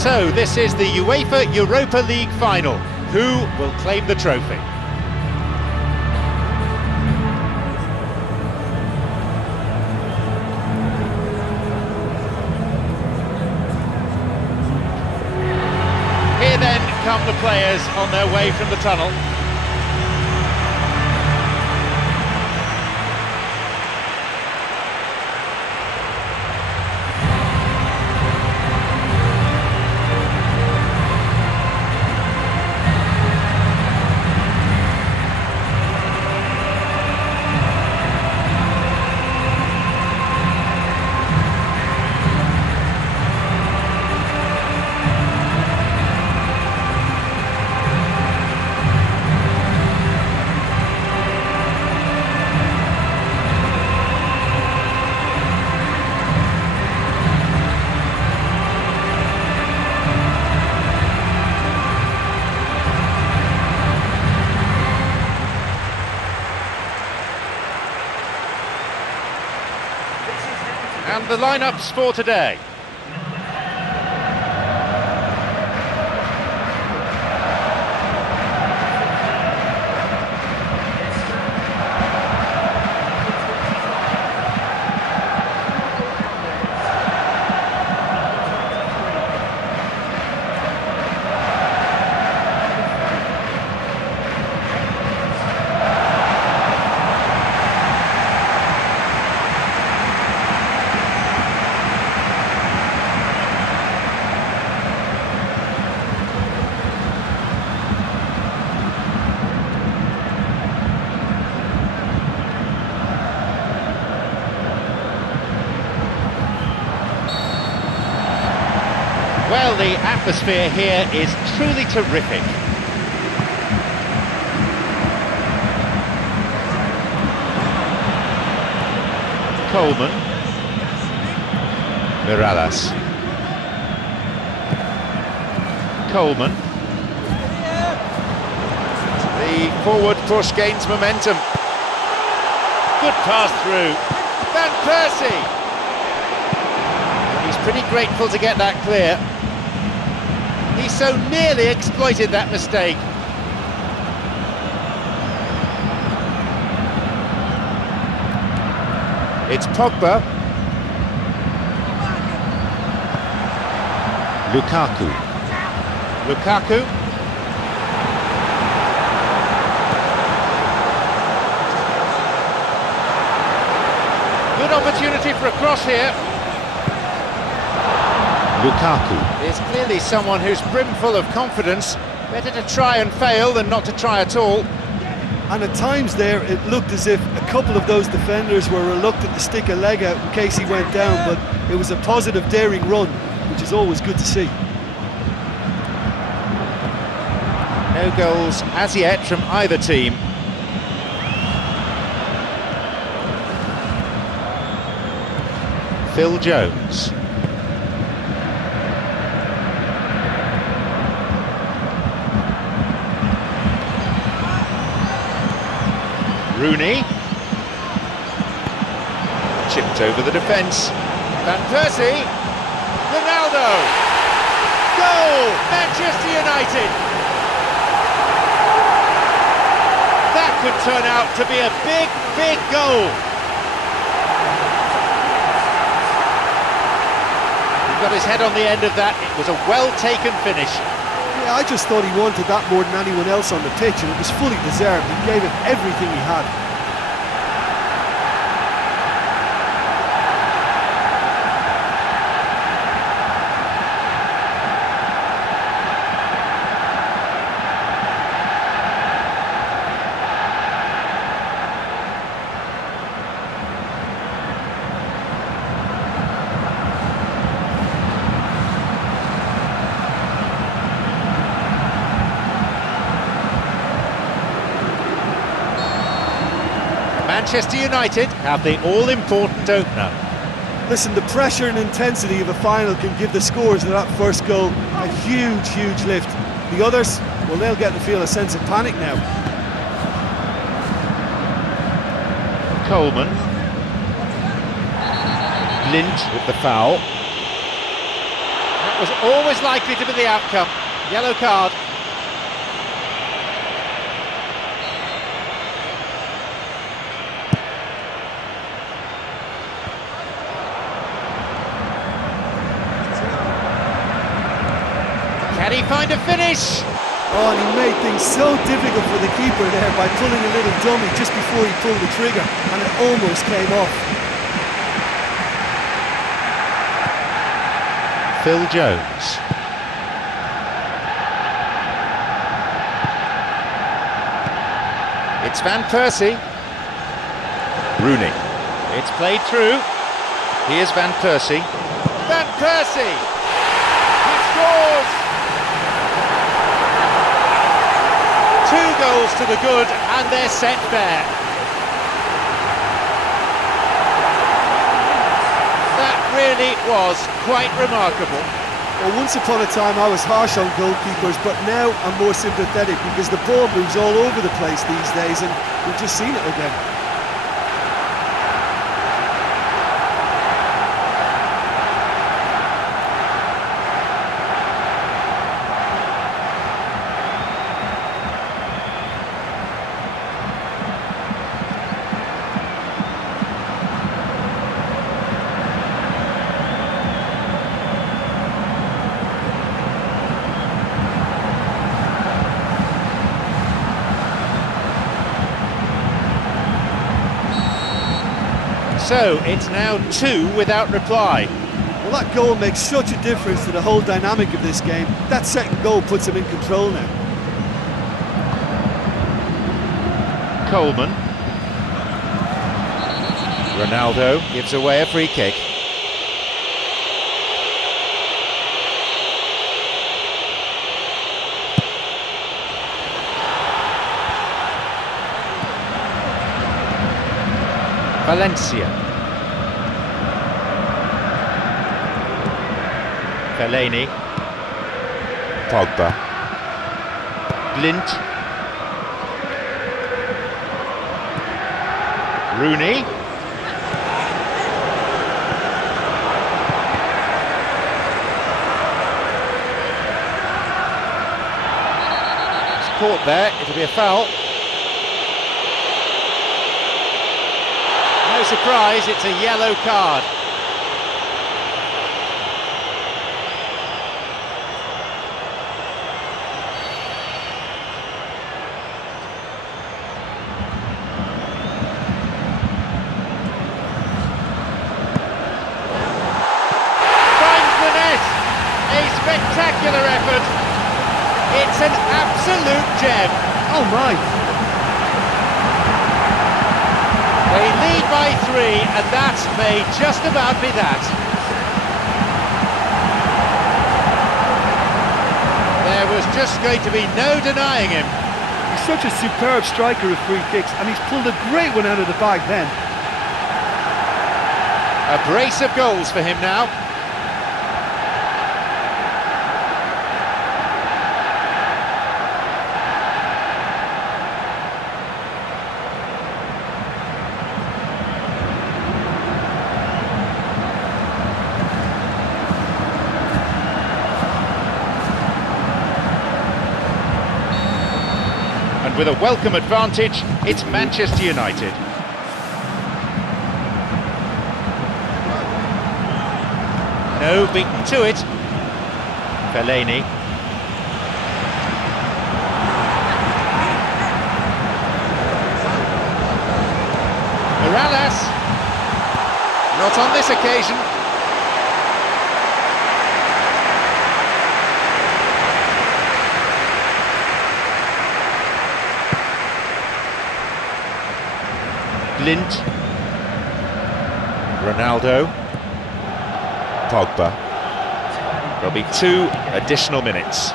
So this is the UEFA Europa League final. Who will claim the trophy? Here then come the players on their way from the tunnel. And the lineups for today. Well, the atmosphere here is truly terrific. Coleman. Mirallas. Coleman. The forward push gains momentum. Good pass through. Van Persie. He's pretty grateful to get that clear. He so nearly exploited that mistake. It's Pogba. Lukaku. Lukaku. Good opportunity for a cross here. Lukaku is clearly someone who's brimful of confidence. Better to try and fail than not to try at all. And at times there, it looked as if a couple of those defenders were reluctant to stick a leg out in case he went down, but it was a positive, daring run, which is always good to see. No goals as yet from either team. Phil Jones. Rooney. Chipped over the defence. Van Persie. Ronaldo. Goal! Manchester United. That could turn out to be a big, big goal. He got his head on the end of that. It was a well-taken finish. Yeah, I just thought he wanted that more than anyone else on the pitch, and it was fully deserved. He gave it everything he had. Manchester United have the all-important opener. Listen, the pressure and intensity of a final can give the scorers of that first goal a huge, huge lift. The others, well, they'll get to feel a sense of panic now. Coleman. Blind with the foul. That was always likely to be the outcome. Yellow card. Can he find a finish? Oh, and he made things so difficult for the keeper there by pulling a little dummy just before he pulled the trigger, and it almost came off. Phil Jones. It's Van Persie. Rooney. It's played through. Here's Van Persie. Van Persie! He scores! 2 goals to the good, and they're set bare. That really was quite remarkable. Well, once upon a time I was harsh on goalkeepers, but now I'm more sympathetic because the ball moves all over the place these days, and we've just seen it again. So it's now 2 without reply. Well, that goal makes such a difference to the whole dynamic of this game. That second goal puts him in control now. Coleman. Ronaldo gives away a free kick. Valencia. Fellaini. Pogba. Blint. Rooney. It's caught there, it'll be a foul. No surprise, it's a yellow card. Finds the net! A spectacular effort. It's an absolute gem. Oh my! They lead by 3, and that may just about be that. There was just going to be no denying him. He's such a superb striker of free kicks, and he's pulled a great one out of the bag then. A brace of goals for him now. And with a welcome advantage, it's Manchester United. No beaten to it. Fellaini. Morales. Not on this occasion. Blint. Ronaldo. Pogba. There'll be 2 additional minutes.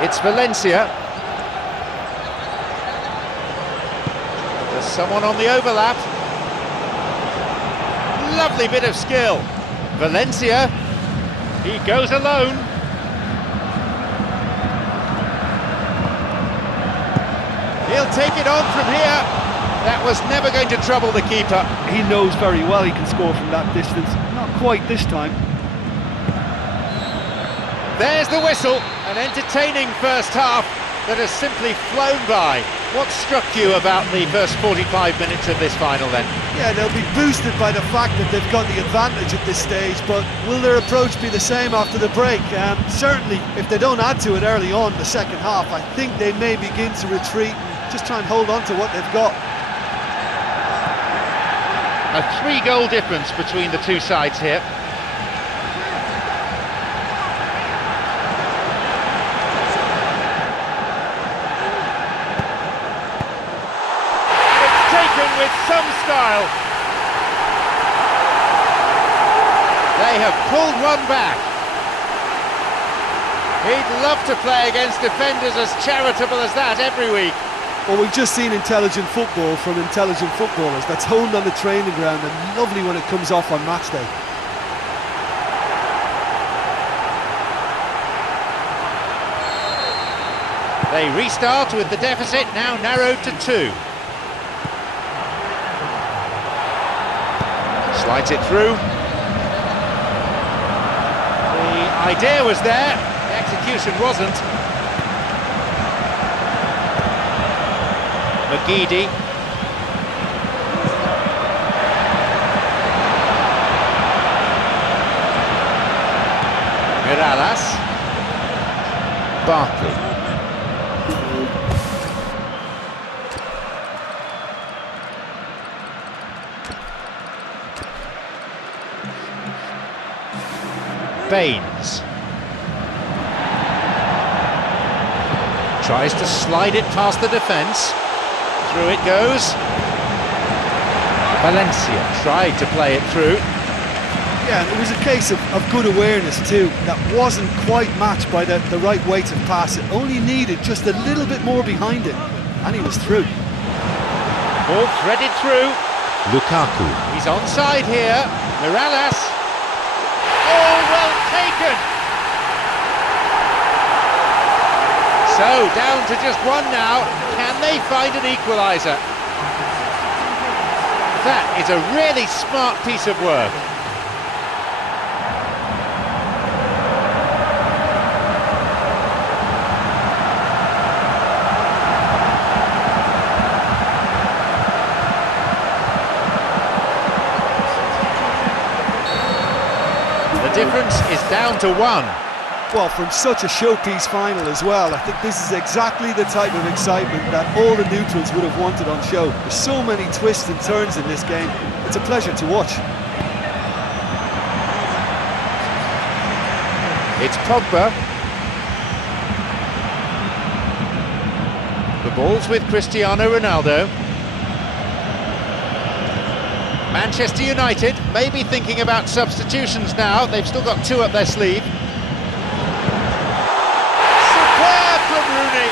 It's Valencia. There's someone on the overlap. Lovely bit of skill. Valencia. He goes alone. He'll take it on from here. That was never going to trouble the keeper. He knows very well he can score from that distance. Not quite this time. There's the whistle. An entertaining first half that has simply flown by. What struck you about the first 45 minutes of this final then? Yeah, they'll be boosted by the fact that they've got the advantage at this stage, but will their approach be the same after the break? Certainly, if they don't add to it early on in the second half, I think they may begin to retreat and just try and hold on to what they've got. A 3-goal difference between the two sides here. With some style. They have pulled one back. He'd love to play against defenders as charitable as that every week. Well, we've just seen intelligent football from intelligent footballers. That's honed on the training ground and lovely when it comes off on match day. They restart with the deficit now narrowed to 2. Slides it through. The idea was there, the execution wasn't. McGeady. Mirallas. Barkley. Baines tries to slide it past the defence. Through it goes. Valencia tried to play it through. Yeah, it was a case of good awareness too. That wasn't quite matched by the right weight of pass. It only needed just a little bit more behind it, and he was through. Ball threaded through. Lukaku. He's onside here. Mirallas. Oh, well taken! So, down to just one now. Can they find an equaliser? That is a really smart piece of work. Difference is down to 1. Well, from such a showpiece final as well, I think this is exactly the type of excitement that all the neutrals would have wanted on show. There's so many twists and turns in this game. It's a pleasure to watch. It's Pogba. The ball's with Cristiano Ronaldo. Manchester United may be thinking about substitutions now. They've still got 2 up their sleeve. Superb from Rooney.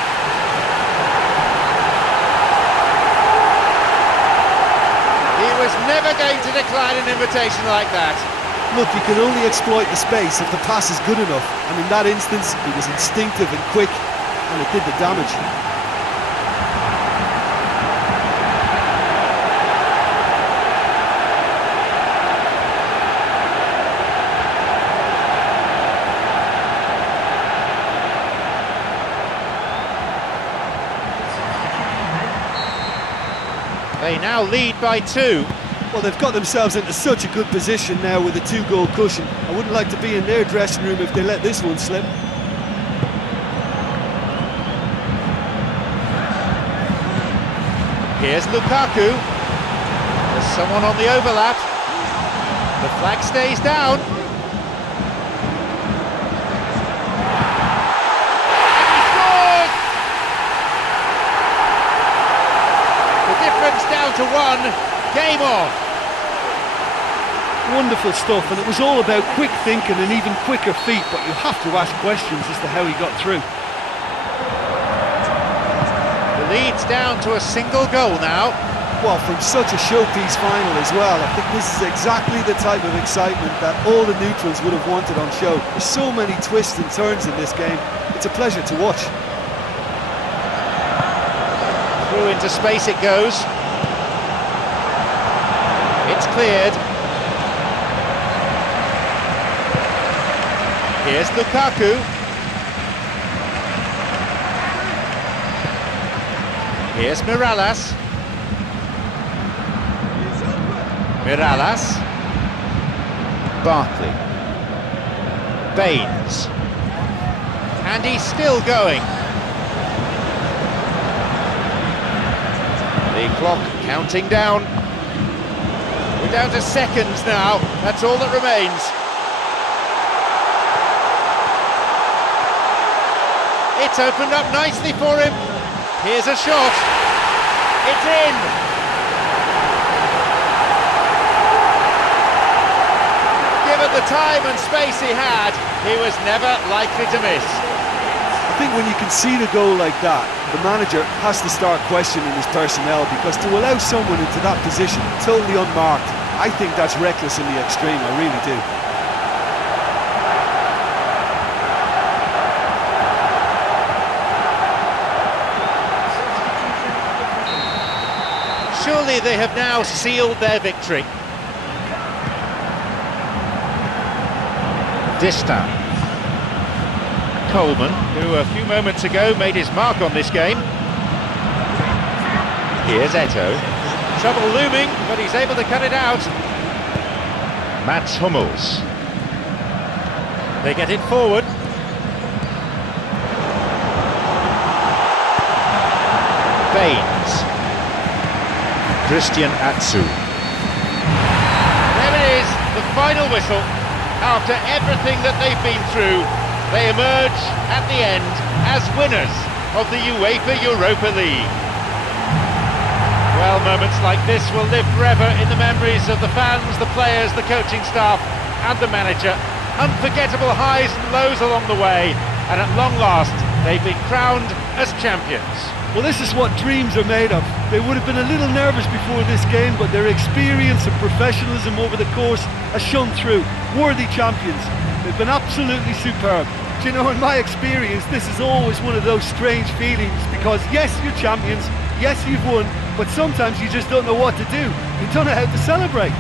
He was never going to decline an invitation like that. Look, you can only exploit the space if the pass is good enough. And in that instance, he was instinctive and quick, and it did the damage. They now lead by 2. Well, they've got themselves into such a good position now with a 2-goal cushion. I wouldn't like to be in their dressing room if they let this one slip. Here's Lukaku. There's someone on the overlap. The flag stays down. Down to 1, game on. Wonderful stuff, and it was all about quick thinking and even quicker feet, but you have to ask questions as to how he got through. The lead's down to a single goal now. Well, from such a showpiece final as well, I think this is exactly the type of excitement that all the neutrals would have wanted on show. There's so many twists and turns in this game. It's a pleasure to watch. Through into space it goes. It's cleared. Here's Lukaku. Here's Mirallas. Mirallas. Barkley. Baines. And he's still going. The clock counting down. We're down to seconds now. That's all that remains. It's opened up nicely for him. Here's a shot. It's in. Given the time and space he had, he was never likely to miss. I think when you concede a goal like that, the manager has to start questioning his personnel, because to allow someone into that position totally unmarked, I think that's reckless in the extreme, I really do. Surely they have now sealed their victory. Distin. Coleman, who a few moments ago made his mark on this game. Here's Eto'o. Trouble looming, but he's able to cut it out. Mats Hummels. They get it forward. Baines. Christian Atsu. There it is, the final whistle. After everything that they've been through, they emerge at the end as winners of the UEFA Europa League. Well, moments like this will live forever in the memories of the fans, the players, the coaching staff and the manager. Unforgettable highs and lows along the way, and at long last, they've been crowned as champions. Well, this is what dreams are made of. They would have been a little nervous before this game, but their experience and professionalism over the course has shone through. Worthy champions. They've been absolutely superb. Do you know, in my experience, this is always one of those strange feelings, because yes, you're champions, yes, you've won, but sometimes you just don't know what to do. You don't know how to celebrate.